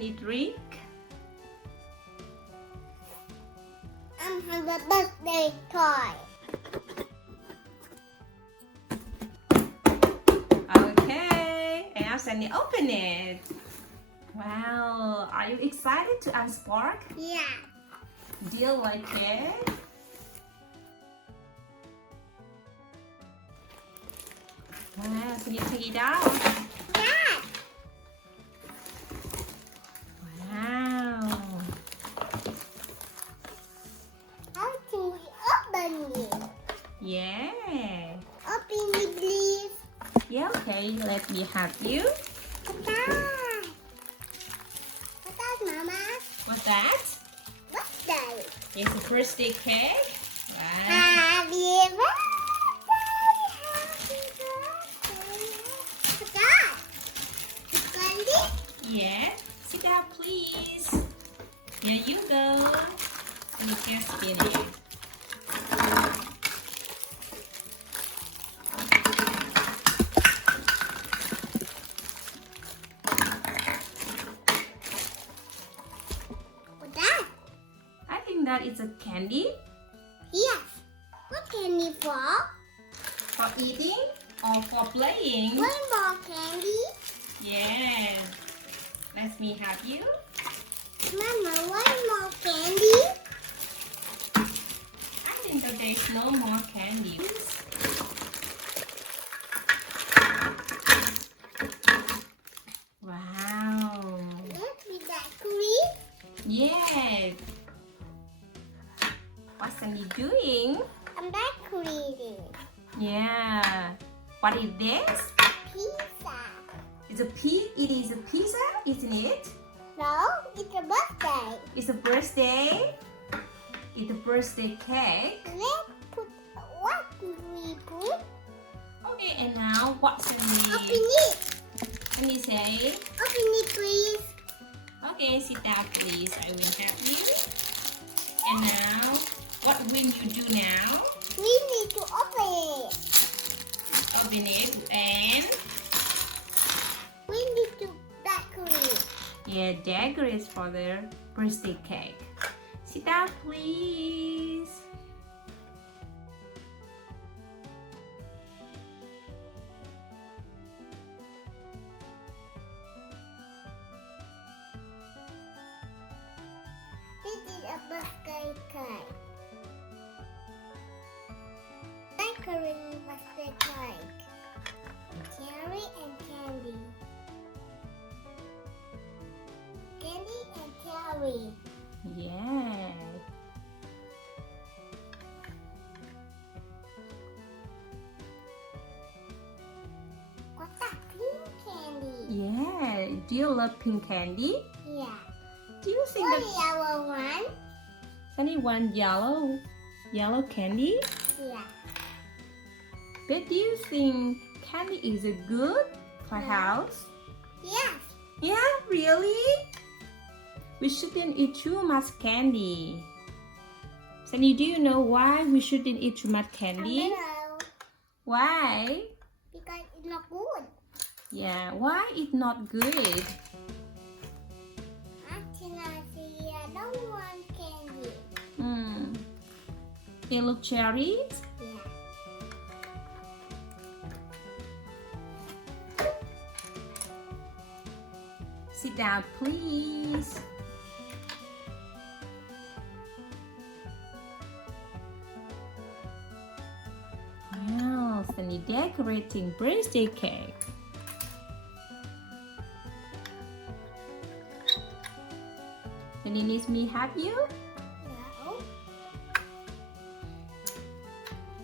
Sunny drink? Have a birthday toy. Okay, and now Sunny open it. Wow, are you excited to unspark? Yeah. Do you like it? Wow, Sunny, take it out. Yeah. Wow. How can we open it? Yeah. Open it, please. Yeah, okay, let me help you. What's that? What's that, Mama? What's that? What's that? It's a birthday cake. Wow. Happy birthday! Happy birthday! What's that? It's candy? Yeah. Sit down, please. Here you go. And you can spin it. What's that? I think that is a candy Yes. What candy for? for eating or for playing. One more candy? Yeah. Let me help you. Mama, one more candy? I think that there's no more candies. Wow. Let's be decorate. Yes. What's Sunny doing? I'm decorating. Yeah. What is this? Pizza. It is a pizza, isn't it? No, it's a birthday. It's a birthday. It's a birthday cake. Let's put what we put. Okay, and now what Open Sunny? it. Sunny say? Open it, please. Okay, sit down please. I will help you. And now, what will you do now? We need to open it. Open it and We need to decorate. yeah, decorate for the birthday cake. Sit down please. This is a birthday cake. Decorating birthday cake. Cherry and candy. Candy and cherry. Yeah. What's that pink candy? Yeah. Do you love pink candy? Yeah. Do you think What that yellow one? Sunny want yellow candy? Yeah. But do you think candy is a good for No. health? Yes. Yeah, really? We shouldn't eat too much candy. Sunny, do you know why we shouldn't eat too much I candy? don't know. Why? Because it's not good. Yeah, why it's not good? Actually, I don't want candy. Hmm. Yellow cherries? Yeah. Sit down, please. Wow, Sunny decorating birthday cake. Sunny needs me help you? No.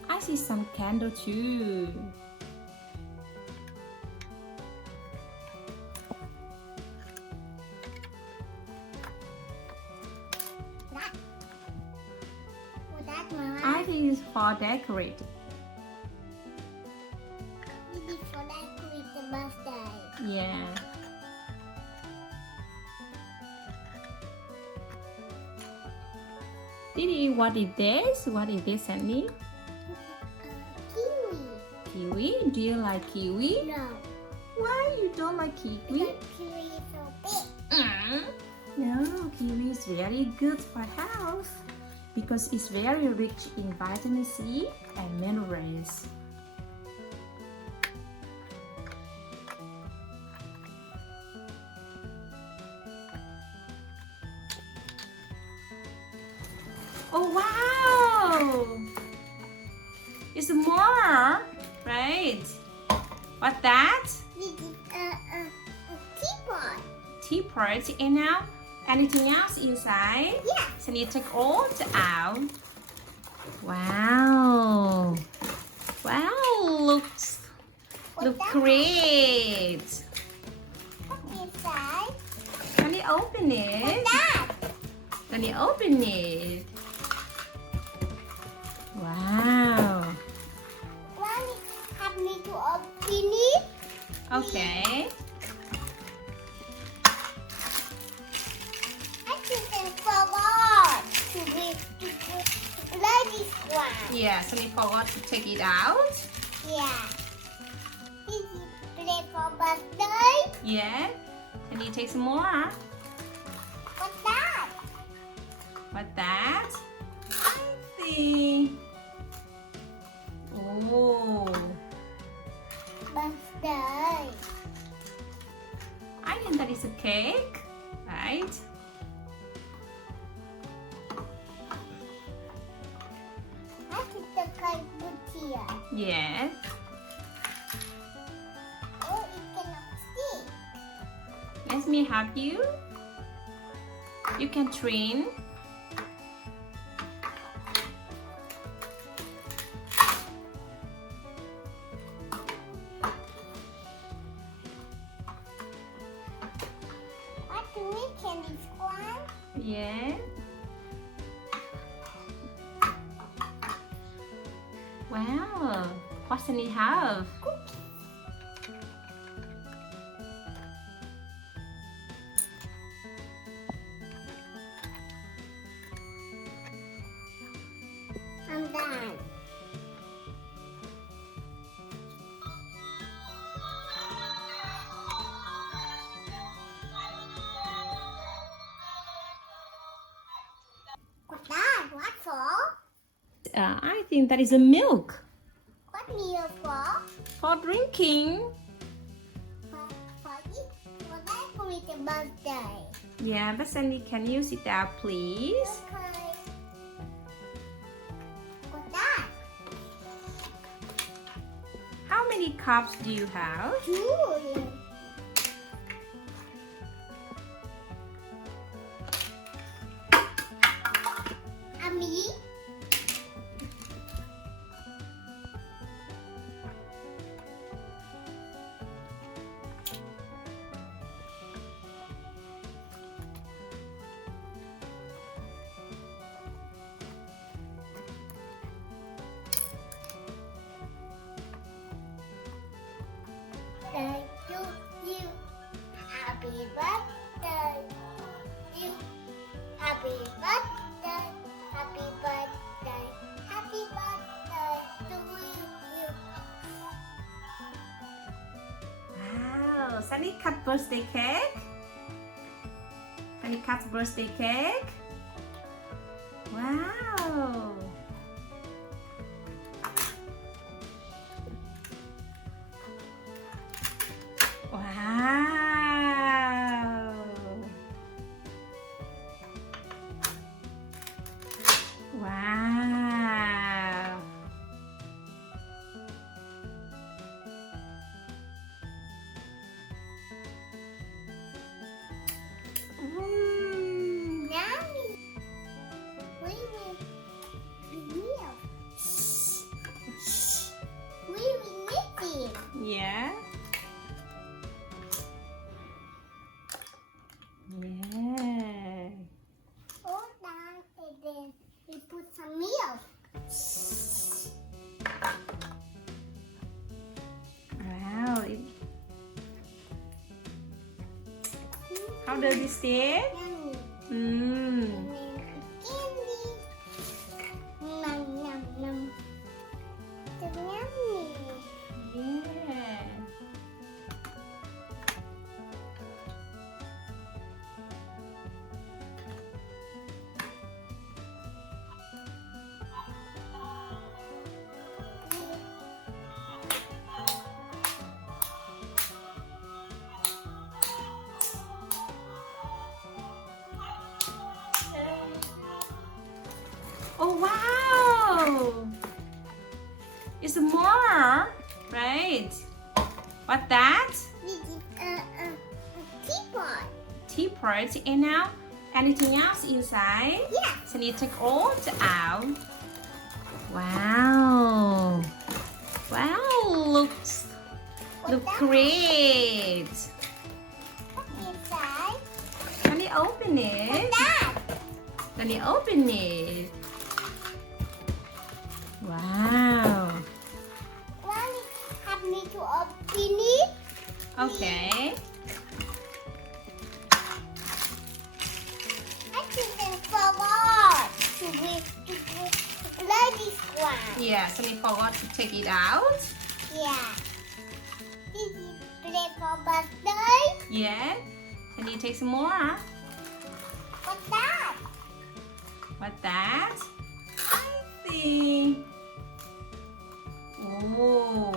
I see some candle too. That. That, Mama. I think it's for decorating. Maybe for decorate the birthday. Yeah. Didi, what is this? What is this, Sunny? Kiwi. Kiwi? Do you like kiwi? No. Why you don't like kiwi? Because kiwi is so big. No, kiwi is very good for health because it's very rich in vitamin C and minerals. Oh wow! It's more, right? What's that? This is a teapot. Teapot. And now, anything else inside? Yeah. So you take all out. Wow. Wow, looks What's that? great. What's inside? Can you open it? What's that? Can you open it? Wow. One have me to open it. Okay. I think I forgot to like this one. Yeah, so you forgot to take it out. Yeah. This is play for birthday. Yeah. Can you take some more? What's that? What's that? I see. Oh. Birthday. I think that is a cake, right? I think the cake put here. Yeah. Oh, it cannot stick. Let me help you. You can trim. What do we can this one? Yeah. Wow. What can you have? I'm done. What's that? What for? I think that is a milk What meal for? for drinking. For it? For that for the birthday. Yeah, but Sandy, can you sit down, please? Okay. What's that? How many cups do you have? Two. Me? Birthday to you. Happy birthday to you. Happy birthday. Happy birthday. Happy birthday to you. Wow, Sunny cut birthday cake. Sunny cut birthday cake. Wow. Wow. Wow. Yummy. We will meal. We will make it. Yeah. Yeah. Hold on and then we put some milk. Wow. How does it taste? Yummy. Mmm. And then candy. Nom nom nom. So yummy. Yeah. Oh wow! It's more, right? What's that? This is a teapot. Teapot. And now anything else inside? Yeah. So you take all out. Wow. Wow, looks great. What's inside? Can you open it? What's that? Can you open it? Wow. Mommy, have me to open it? Okay. I didn't forgot to play this one. Yeah, so you forgot to take it out. Yeah. This is play for birthday. Yeah. Can you take some more? What's that? What's that? I think. Oh.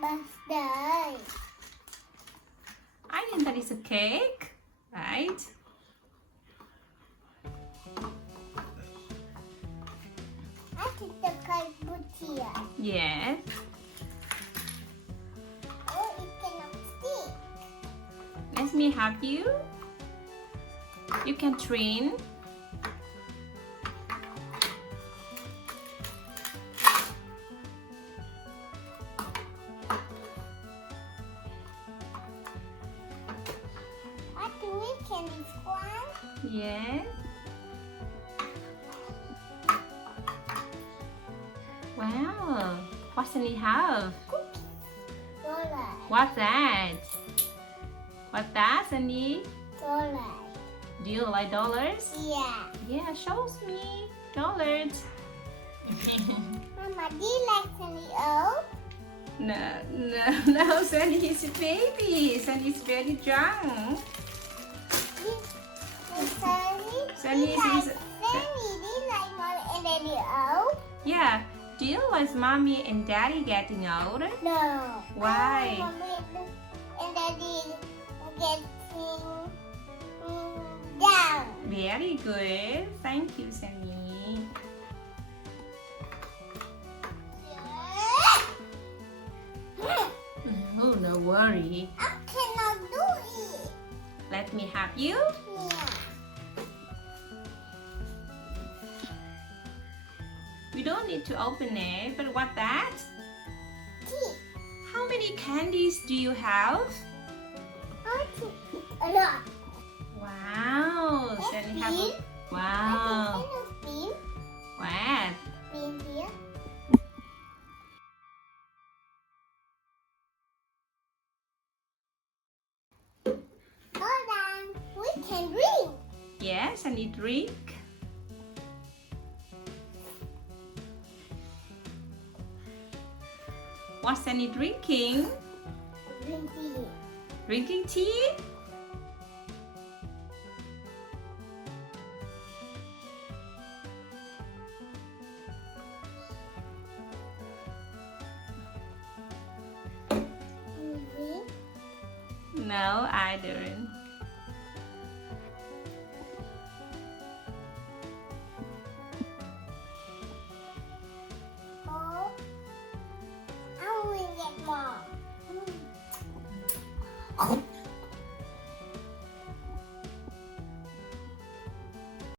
Birthday. I think that is a cake, right? I think the cake put here. Yeah. Oh, it cannot stick. Let me help you. You can train. What do we can this one? Yeah. Wow. What's in it have? Dollar. What's that? What's that, Sandy? Dollar. Do you like dollars? Yeah. Yeah, shows me dollars. Mama, do you like Sunny O? No, Sandy is a baby. Sandy is very drunk. Sunny? Sunny do you is- like Sunny? Do you like Mommy and Daddy O? Yeah. Do you like mommy and daddy getting older? No. Why? Mommy and Daddy getting down. Very good. Thank you, Sandy. Oh, no worry. I cannot do it. Let me help you. Yeah. We don't need to open it, but what that? Tea. How many candies do you have? I think a lot. Wow. That's Sandy have bean. Wow. I think bean. Wow. Bean here. Hold on. We can drink. Yes, I need drink. What's Sandy drinking? Drink tea. Drinking tea? Drink. No, I don't. Oh. I will get more.